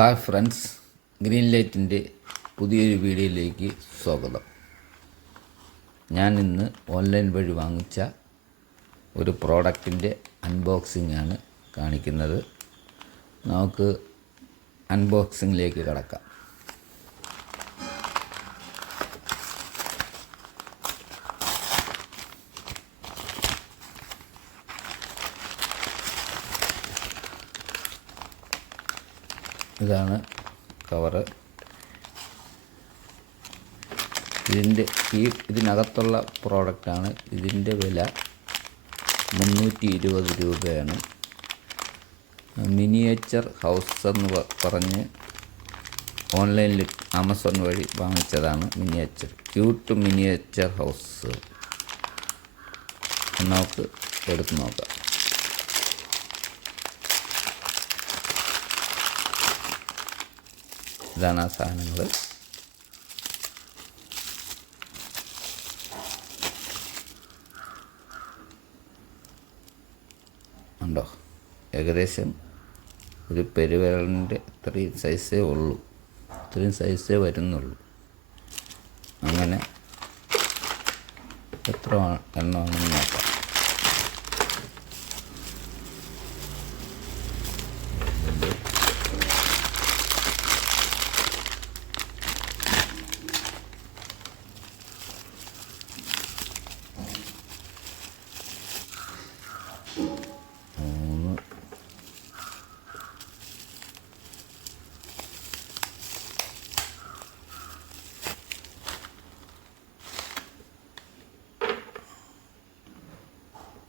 Hi friends, green ലൈറ്റിൻ്റെ പുതിയൊരു വീഡിയോയിലേക്ക് സ്വാഗതം. ഞാൻ ഇന്ന് ഓൺലൈൻ വഴി വാങ്ങിച്ച ഒരു പ്രോഡക്റ്റിൻ്റെ അൺബോക്സിംഗ് ആണ് കാണിക്കുന്നത്. നമുക്ക് അൺബോക്സിങ്ങിലേക്ക് കടക്കാം. ഇതാണ് കവറ്. ഇതിനകത്തുള്ള പ്രോഡക്റ്റാണ്. ഇതിൻ്റെ വില 320 രൂപയാണ്. മിനിയേച്ചർ ഹൗസ് എന്ന് പറഞ്ഞ് ഓൺലൈനിൽ ആമസോൺ വഴി വാങ്ങിച്ചതാണ്. Cute miniature house. നമുക്ക് എടുത്ത് നോക്കാം. ഇതാണ് ആ സാധനങ്ങൾ. ഉണ്ടോ? ഏകദേശം ഒരു പെരുവിരലിൻ്റെ ഇത്രയും സൈസേ ഉള്ളൂ. ഇത്രയും സൈസേ വരുന്നുള്ളൂ. അങ്ങനെ എത്ര എണ്ണമാണെന്ന് നോക്കാം.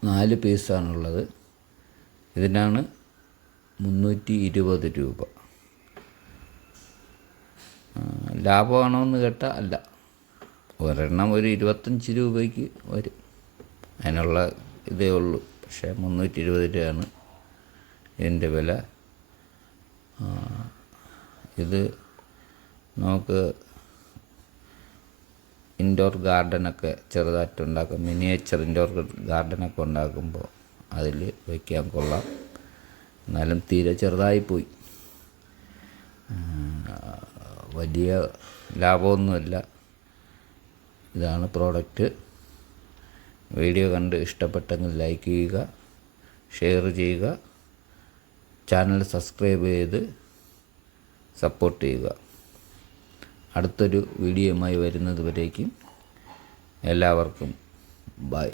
നാല് പീസാണുള്ളത്. ഇതിനാണ് 320 രൂപ. ലാഭമാണോയെന്ന് കേട്ടാൽ അല്ല. ഒരെണ്ണം ഒരു 25 രൂപയ്ക്ക് വരും. അതിനുള്ള ഇതേ ഉള്ളൂ. പക്ഷേ 320 രൂപയാണ് ഇതിൻ്റെ വില. ഇത് നമുക്ക് ഇൻഡോർ ഗാർഡനൊക്കെ ചെറുതായിട്ട് ഉണ്ടാക്കും. മിനിയേച്ചർ ഇൻഡോർ ഗാർഡനൊക്കെ ഉണ്ടാക്കുമ്പോൾ അതിൽ വയ്ക്കാൻ കൊള്ളാം. എന്നാലും തീരെ ചെറുതായിപ്പോയി. വലിയ ലാഭമൊന്നുമില്ല. ഇതാണ് പ്രോഡക്റ്റ്. വീഡിയോ കണ്ട് ഇഷ്ടപ്പെട്ടെങ്കിൽ ലൈക്ക് ചെയ്യുക, ഷെയർ ചെയ്യുക, ചാനൽ സബ്സ്ക്രൈബ് ചെയ്ത് സപ്പോർട്ട് ചെയ്യുക. അടുത്തൊരു വീഡിയോയുമായി വരുന്നത് വരേക്കും എല്ലാവർക്കും ബൈ.